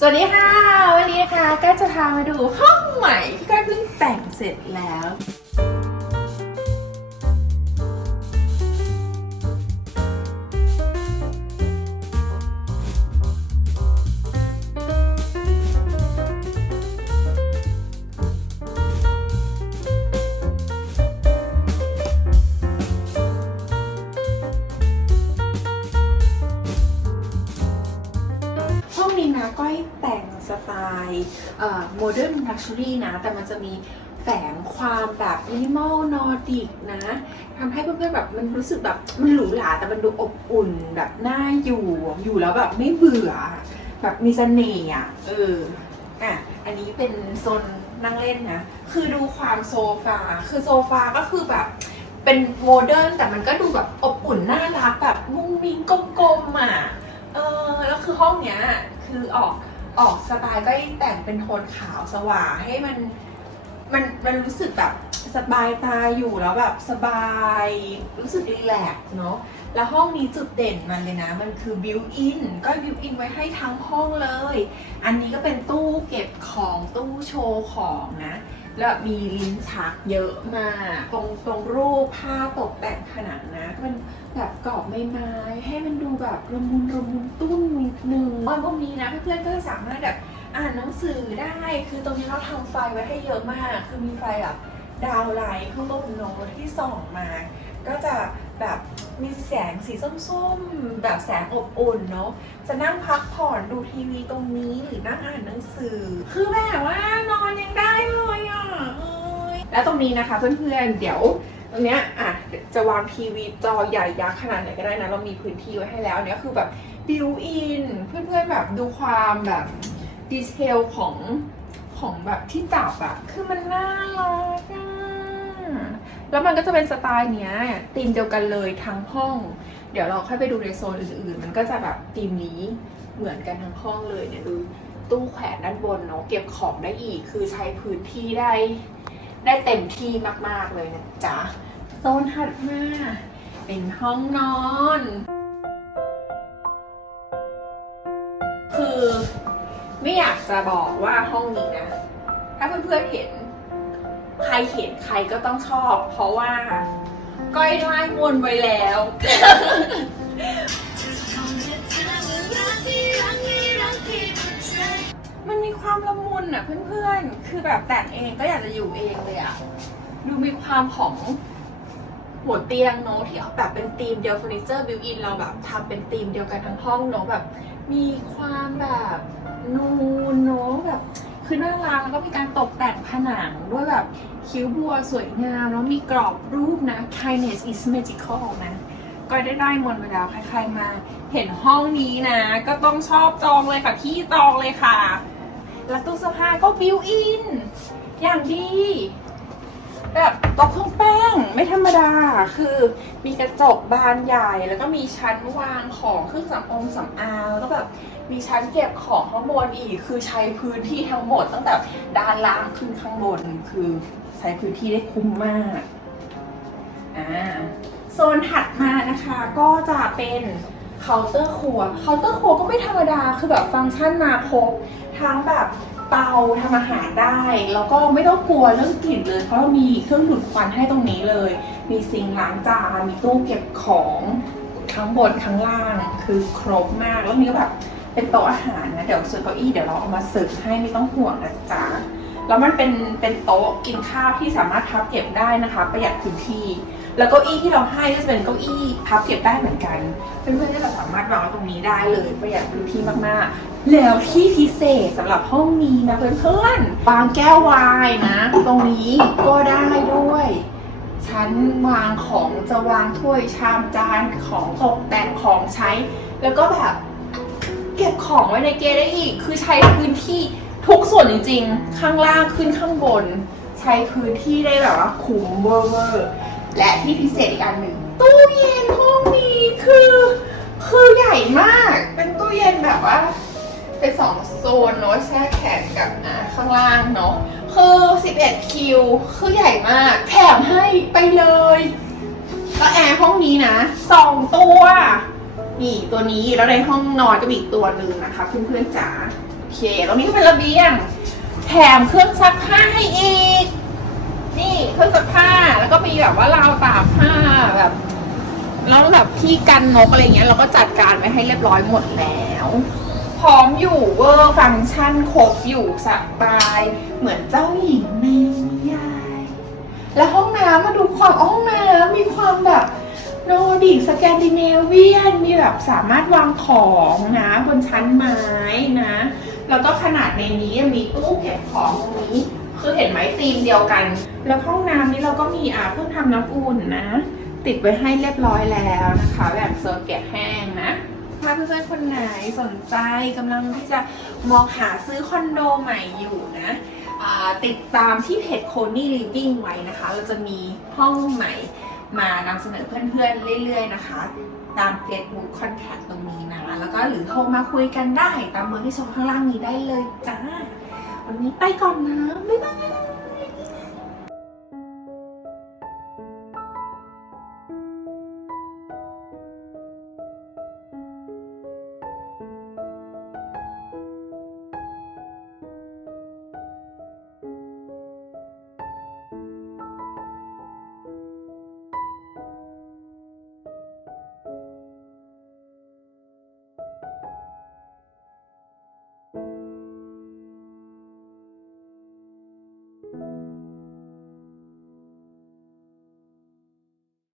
สวัสดีค่ะ วันนี้นะคะก็จะพามาดูห้องใหม่ที่ก็เพิ่งแต่งเสร็จแล้ว ก้อยแต่งสไตล์โมเดิร์นลักชัวรี่นะ แต่มันจะมีแฝงความแบบมินิมอลนอร์ดิกนะทำให้เพื่อนๆแบบมันรู้สึกแบบมันหรูหราแต่มันดูอบอุ่นแบบน่าอยู่อยู่แล้วแบบไม่เบื่อ แบบมีเสน่ห์อะเอออะอันนี้เป็นโซนนั่งเล่นนะ คือดูความโซฟา คือโซฟาก็คือแบบเป็นโมเดิร์นแต่มันก็ดูแบบอบอุ่นน่ารักแบบมุ้งมิ้งกลมๆอะ เออ แล้วคือห้องเนี้ย คือออกออกสไตล์ก็แต่งเป็นโทนขาวสว่างให้มันมันมันรู้สึกแบบสบายตาอยู่แล้วแบบสบายรู้สึกรีแลกซ์เนาะแล้วห้องนี้จุดเด่นมันเลยนะ มันคือบิวอินก็บิวอินไว้ให้ทั้งห้องเลย อันนี้ก็เป็นตู้เก็บของตู้โชว์ของนะ แล้วมีลิ้นชักเยอะมาก ตรงตรงรูปผ้าตกแต่งผนังนะมันแบบกรอบไม้ๆให้มันดูแบบระมุนระมุนตุ้นนิดนึงตอนพวกนี้นะเพื่อนๆก็สามารถแบบอ่านหนังสือได้ คือตรงนี้เราทำไฟไว้ให้เยอะมาก คือมีไฟแบบดาวไลท์ข้างบนโน้ตที่ส่องมา ก็จะแบบ มีแสงสีส้มๆ แบบแสงอบอุ่นเนาะ จะนั่งพักผ่อนดูทีวีตรงนี้หรือนั่งอ่านหนังสือ คือแบบว่านอนยังได้เลยอะเอ้ยแล้วตรงนี้นะคะเพื่อนๆ เดี๋ยวตรงเนี้ยอะจะวางทีวีจอใหญ่ยักษ์ขนาดไหนก็ได้นะ เรามีพื้นที่ไว้ให้แล้วเนี้ยคือแบบบิวอินเพื่อนๆแบบดูความแบบดีเทลของของแบบที่จับอะคือมันน่ารักอะ แล้วมันก็จะเป็นสไตล์เนี้ยธีมเดียวกันเลยทั้งห้อง เดี๋ยวเราค่อยไปดูในโซนอื่นๆ มันก็จะแบบธีมนี้เหมือนกันทั้งห้องเลยเนี่ยดูตู้แขวนด้านบนเนาะเก็บของได้อีกคือใช้พื้นที่ได้ ได้เต็มที่มากๆเลยนะจ๊ะโซนถัดมาเป็นห้องนอน คือไม่อยากจะบอกว่าห้องนี้นะ ถ้าเพื่อนๆเห็น ใครเห็นใครก็ต้องชอบ เพราะว่า ก้อยไล่มวนไว้แล้ว มันมีความละมุนอะเพื่อนๆ คือแบบแต่งเองก็อยากจะอยู่เองเลยอะ ดูมีความของหัวเตียงเนอะที่แบบเป็นธีมเดียวเฟอร์นิเจอร์บิวอินเราแบบทำเป็นธีมเดียวกันทั้งห้องเนอะแบบ มีความแบบนูนเนอะแบบ คือน่ารักแล้วก็มีการตกแต่งผนังด้วยแบบคิ้วบัวสวยงาม แล้วมีกรอบรูปนะ kindness is magical นะก็ได้ได้มนไปแล้วใครๆมาเห็นห้องนี้นะ ก็ต้องชอบจองเลยค่ะ พี่จองเลยค่ะ แล้วตู้เสื้อผ้าก็บิวอิน อย่างดี แบบโต๊ะเครื่องแป้งไม่ธรรมดาคือมีกระจกบานใหญ่แล้วก็มีชั้นวางของเครื่องสำอางสำอางแล้วก็แบบมีชั้นเก็บของข้างบนอีก คือใช้พื้นที่ทั้งหมดตั้งแต่ด้านล่างขึ้นข้างบนคือใช้พื้นที่ได้คุ้มมากอ่าโซนถัดมานะคะก็จะเป็นเคาน์เตอร์ครัวเคาน์เตอร์ครัวก็ไม่ธรรมดาคือแบบฟังก์ชันมาครบทั้งแบบ เตาทำอาหารได้ แล้วก็ไม่ต้องกลัวเรื่องกลิ่นเลย เพราะเรามีเครื่องดูดควันให้ตรงนี้เลย มีซิงค์ล้างจานมีตู้เก็บของทั้งบนทั้งล่างคือครบมากแล้วมีแบบเป็นโต๊ะอาหารนะเดี๋ยวส่วนเก้าอี้เดี๋ยวเราเอามาเสิร์ฟให้ไม่ต้องห่วงนะจ๊ะแล้วมันเป็นเป็นโต๊ะกินข้าวที่สามารถพับเก็บได้นะคะ ประหยัดพื้นที่ แล้วเก้าอี้ที่เราให้ก็จะเป็นเก้าอี้พับเก็บได้เหมือนกัน เพื่อนๆก็จะสามารถวางไว้ตรงนี้ได้เลยประหยัดพื้นที่มากๆ แล้วที่พิเศษสำหรับห้องนี้นะเพื่อนๆวางแก้ววายนะ ตรงนี้ก็ได้ด้วยชั้นวางของจะวางถ้วยชามจานของตกแต่งของใช้ แล้วก็แบบเก็บของไว้ในเกได้อีก คือใช้พื้นที่ทุกส่วนจริงๆ ข้างล่างขึ้นข้างบน ใช้พื้นที่ได้แบบว่าคุ้มเวอร์เวอร์ และที่พิเศษอีกอันหนึ่งตู้เย็นห้องนี้คือ คือใหญ่มาก เป็นตู้เย็นแบบว่า เป็นสองโซนเนาะแช่แข็งกับอ่าข้างล่างเนาะคือ 11 คิว คือใหญ่มาก แถมให้ไปเลยแล้วแอร์ห้องนี้นะสองตัว นี่ตัวนี้แล้วในห้องนอนก็มีอีกตัวหนึ่งนะคะเพื่อนๆจ๋าทเคตรงนี้ก็เป็นระเบียง แถมเครื่องซักผ้าให้อีก นี่เครื่องซักผ้าแล้วก็มีแบบว่าราวตากผ้าแบบแล้วแบบที่กันนกอะไรเงี้ยเราก็จัดการไว้ให้เรียบร้อยหมดแล้ว พร้อมอยู่เวอร์ฟังก์ชันครบอยู่สบายเหมือนเจ้าหญิงในนิยายแล้วห้องน้ำมาดูความห้องน้ำมีความแบบโนดิกสแกนดิเนเวียนมีแบบสามารถวางของนะบนชั้นไม้นะ แล้วก็ขนาดในนี้มีตู้เก็บของตรงนี้ คือเห็นไหมธีมเดียวกัน แล้วห้องน้ำนี้เราก็มีอ่าเครื่องทำน้ำอุ่นนะ ติดไว้ให้เรียบร้อยแล้วนะคะ แบบเซอร์เก็ตแห้งนะถ้าเพื่อนๆคนไหนสนใจกำลังที่จะมองหาซื้อคอนโดใหม่อยู่นะติดตามที่เพจ c o n y Living ไว้นะคะ เราจะมีห้องใหม่มานำเสนอเพื่อนๆเรื่อยๆนะคะ ตาม Facebook Contact ตรงนี้นะ แล้วก็หรือโทรมาคุยกันได้ ตามเบอร์ที่ชมข้างล่างนี้ได้เลยจ้า วันนี้ไปก่อนนะ บ๊ายบาย